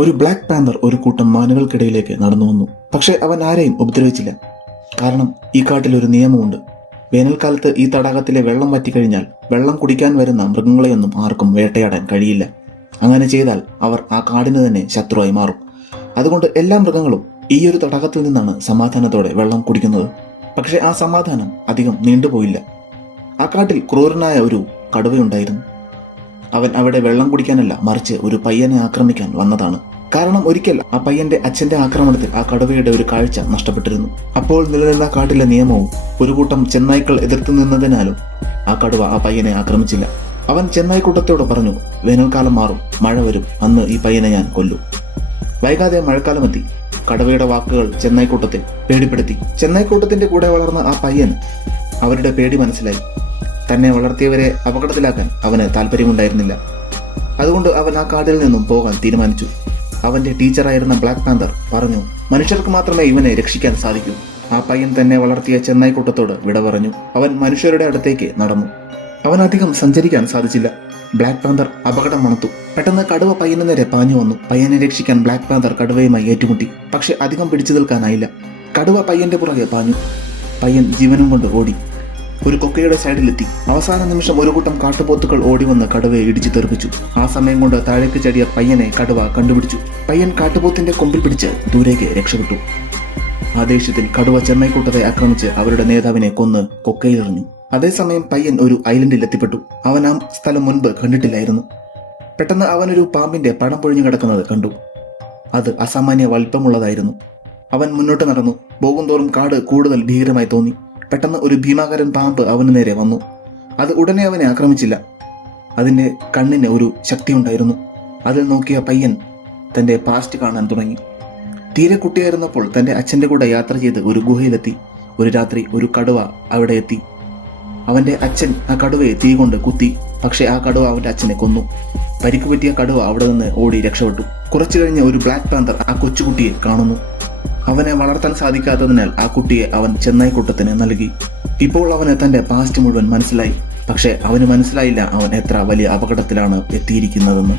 ഒരു Black Panther ഒരു കൂട്ടം മാനുകൾക്കിടയിലേക്ക് നടന്നു വന്നു. പക്ഷെ അവൻ ആരെയും ഉപദ്രവിച്ചില്ല. കാരണം ഈ കാട്ടിൽ ഒരു നിയമമുണ്ട്. വേനൽക്കാലത്ത് ഈ തടാകത്തിലെ വെള്ളം വറ്റിക്കഴിഞ്ഞാൽ വെള്ളം കുടിക്കാൻ വരുന്ന മൃഗങ്ങളെയൊന്നും ആർക്കും വേട്ടയാടാൻ കഴിയില്ല. അങ്ങനെ ചെയ്താൽ അവർ ആ കാടിന് തന്നെ ശത്രുവായി മാറും. അതുകൊണ്ട് എല്ലാ മൃഗങ്ങളും ഈ ഒരു തടാകത്തിൽ നിന്നാണ് സമാധാനത്തോടെ വെള്ളം കുടിക്കുന്നത്. പക്ഷെ ആ സമാധാനം അധികം നീണ്ടുപോയില്ല. ആ കാട്ടിൽ ക്രൂരനായ ഒരു കടുവയുണ്ടായിരുന്നു. അവൻ അവിടെ വെള്ളം കുടിക്കാനല്ല, മറിച്ച് ഒരു പയ്യനെ ആക്രമിക്കാൻ വന്നതാണ്. കാരണം ഒരിക്കൽ ആ പയ്യന്റെ അച്ഛന്റെ ആക്രമണത്തിൽ ആ കടുവയുടെ ഒരു കാഴ്ച നഷ്ടപ്പെട്ടിരുന്നു. അപ്പോൾ നിലനിന്ന കാട്ടിലെ നിയമവും ഒരു കൂട്ടം ചെന്നായ്ക്കൾ എതിർത്തു നിന്നതിനാലും ആ കടുവ ആ പയ്യനെ ആക്രമിച്ചില്ല. അവൻ ചെന്നായ്ക്കൂട്ടത്തോട് പറഞ്ഞു, വേനൽക്കാലം മാറും, മഴ വരും, അന്ന് ഈ പയ്യനെ ഞാൻ കൊല്ലും. വൈകാതെ മഴക്കാലമെത്തി. കടുവയുടെ വാക്കുകൾ ചെന്നായ്ക്കൂട്ടത്തെ പേടിപ്പെടുത്തി. ചെന്നായ്ക്കൂട്ടത്തിന്റെ കൂടെ വളർന്ന ആ പയ്യൻ അവരുടെ പേടി മനസ്സിലായി. തന്നെ വളർത്തിയവരെ അപകടത്തിലാക്കാൻ അവന് താല്പര്യമുണ്ടായിരുന്നില്ല. അതുകൊണ്ട് അവൻ ആ കാട്ടിൽ നിന്നും പോകാൻ തീരുമാനിച്ചു. അവന്റെ ടീച്ചറായിരുന്ന ബ്ലാക്ക് പാന്തർ പറഞ്ഞു, മനുഷ്യർക്ക് മാത്രമേ ഇവനെ രക്ഷിക്കാൻ സാധിക്കൂ. ആ പയ്യൻ തന്നെ വളർത്തിയ ചെന്നായ്ക്കൂട്ടത്തോട് വിട പറഞ്ഞു. അവൻ മനുഷ്യരുടെ അടുത്തേക്ക് നടന്നു. അവൻ അധികം സഞ്ചരിക്കാൻ സാധിച്ചില്ല. ബ്ലാക്ക് പാന്തർ അപകടം മണത്തു. പെട്ടെന്ന് കടുവ പയ്യന് നേരെ പാഞ്ഞു വന്നു. പയ്യനെ രക്ഷിക്കാൻ ബ്ലാക്ക് പാന്തർ കടുവയുമായി ഏറ്റുമുട്ടി. പക്ഷെ അധികം പിടിച്ചു നിൽക്കാനായില്ല. കടുവ പയ്യന്റെ പുറകെ പാഞ്ഞു. പയ്യൻ ജീവനും കൊണ്ട് ഓടി. ഒരു കൊക്കയുടെ സൈഡിലെത്തി. അവസാന നിമിഷം ഒരു കൂട്ടം കാട്ടുപോത്തുകൾ ഓടി വന്ന് കടുവയെ ഇടിച്ചു തെറിപ്പിച്ചു. ആ സമയം കൊണ്ട് താഴേക്ക് ചടിയ പയ്യനെ കടുവ കണ്ടുപിടിച്ചു. പയ്യൻ കാട്ടുപോത്തിന്റെ കൊമ്പിൽ പിടിച്ച് ദൂരേക്ക് രക്ഷപ്പെട്ടു. ആ ദേഷ്യത്തിൽ കടുവ ചെന്നായ്ക്കൂട്ടത്തെ ആക്രമിച്ച് അവരുടെ നേതാവിനെ കൊന്ന് കൊക്കയിലെറിഞ്ഞു. അതേസമയം പയ്യൻ ഒരു ഐലൻഡിൽ എത്തിപ്പെട്ടു. അവൻ ആ സ്ഥലം മുൻപ് കണ്ടിട്ടില്ലായിരുന്നു. പെട്ടെന്ന് അവനൊരു പാമ്പിന്റെ പടം പൊഴിഞ്ഞു കിടക്കുന്നത് കണ്ടു. അത് അസാമാന്യ വലിപ്പമുള്ളതായിരുന്നു. അവൻ മുന്നോട്ട് നടന്നു. പോകുന്തോറും കാട് കൂടുതൽ ഭീകരമായി തോന്നി. പെട്ടെന്ന് ഒരു ഭീമാകാരൻ പാമ്പ് അവന് നേരെ വന്നു. അത് ഉടനെ അവനെ ആക്രമിച്ചില്ല. അതിന്റെ കണ്ണിന് ഒരു ശക്തിയുണ്ടായിരുന്നു. അതിൽ നോക്കിയ പയ്യൻ തന്റെ പാസ്റ്റ് കാണാൻ തുടങ്ങി. തീരെ കുട്ടിയായിരുന്നപ്പോൾ തന്റെ അച്ഛന്റെ കൂടെ യാത്ര ചെയ്ത് ഒരു ഗുഹയിലെത്തി. ഒരു രാത്രി ഒരു കടുവ അവിടെ എത്തി. അവന്റെ അച്ഛൻ ആ കടുവയെ തീ കൊണ്ട് കുത്തി. പക്ഷെ ആ കടുവ അവന്റെ അച്ഛനെ കൊന്നു. പരിക്ക് പറ്റിയ കടുവ അവിടെ നിന്ന് ഓടി രക്ഷപ്പെട്ടു. കുറച്ചു കഴിഞ്ഞ് ഒരു ബ്ലാക്ക് പാന്തർ ആ കൊച്ചുകുട്ടിയെ കാണുന്നു. അവനെ വളർത്താൻ സാധിക്കാത്തതിനാൽ ആ കുട്ടിയെ അവൻ ചെന്നായ്ക്കൂട്ടത്തിന് നൽകി. ഇപ്പോൾ അവന് തന്റെ പാസ്റ്റ് മുഴുവൻ മനസ്സിലായി. പക്ഷെ അവന് മനസ്സിലായില്ല അവൻ എത്ര വലിയ അപകടത്തിലാണ് എത്തിയിരിക്കുന്നതെന്ന്.